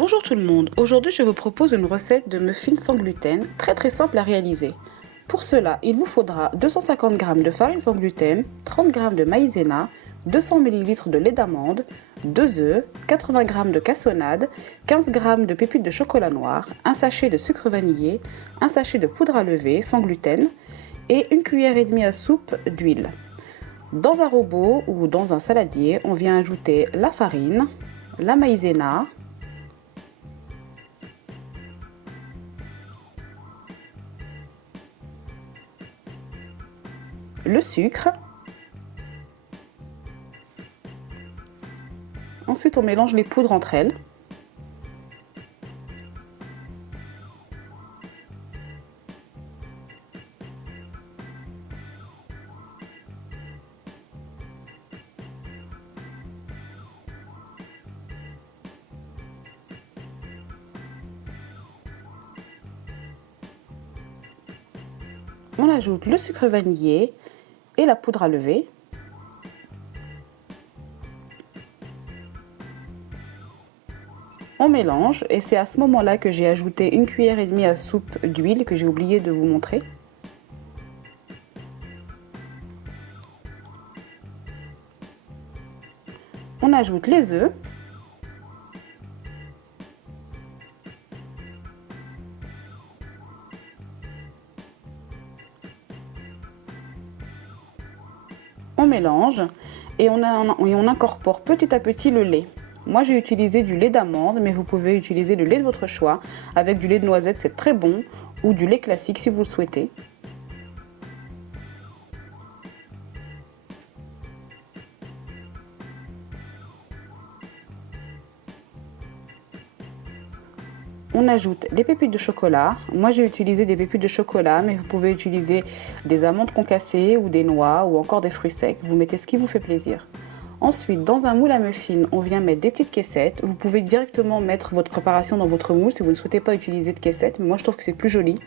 Bonjour tout le monde, aujourd'hui je vous propose une recette de muffins sans gluten, très simple à réaliser. Pour cela, il vous faudra 250 g de farine sans gluten, 30 g de maïzena, 200 ml de lait d'amande, 2 œufs, 80 g de cassonade, 15 g de pépites de chocolat noir, un sachet de sucre vanillé, un sachet de poudre à lever sans gluten et une cuillère et demie à soupe d'huile. Dans un robot ou dans un saladier, on vient ajouter la farine, la maïzena, le sucre. Ensuite, on mélange les poudres entre elles. On ajoute le sucre vanillé et la poudre à lever. On mélange et c'est à ce moment-là que j'ai ajouté une cuillère et demie à soupe d'huile que j'ai oublié de vous montrer. On ajoute les œufs. On mélange et on incorpore petit à petit le lait. Moi j'ai utilisé du lait d'amande, mais vous pouvez utiliser le lait de votre choix. Avec du lait de noisette, c'est très bon, ou du lait classique si vous le souhaitez. On ajoute les pépites de chocolat. Moi j'ai utilisé des pépites de chocolat, mais vous pouvez utiliser des amandes concassées ou des noix ou encore des fruits secs. Vous mettez ce qui vous fait plaisir. Ensuite, dans un moule à muffins, on vient mettre des petites caissettes. Vous pouvez directement mettre votre préparation dans votre moule si vous ne souhaitez pas utiliser de caissettes, mais moi je trouve que c'est plus joli.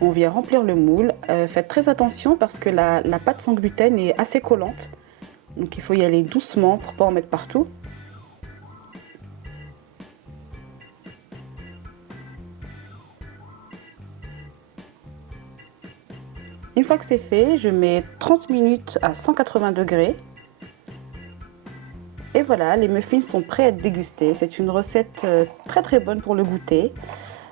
On vient remplir le moule. Faites très attention parce que la pâte sans gluten est assez collante. Donc il faut y aller doucement pour ne pas en mettre partout. Une fois que c'est fait, je mets 30 minutes à 180 degrés. Et voilà, les muffins sont prêts à être dégustés. C'est une recette très bonne pour le goûter.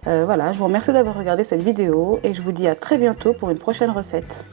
Voilà, je vous remercie d'avoir regardé cette vidéo et je vous dis à très bientôt pour une prochaine recette.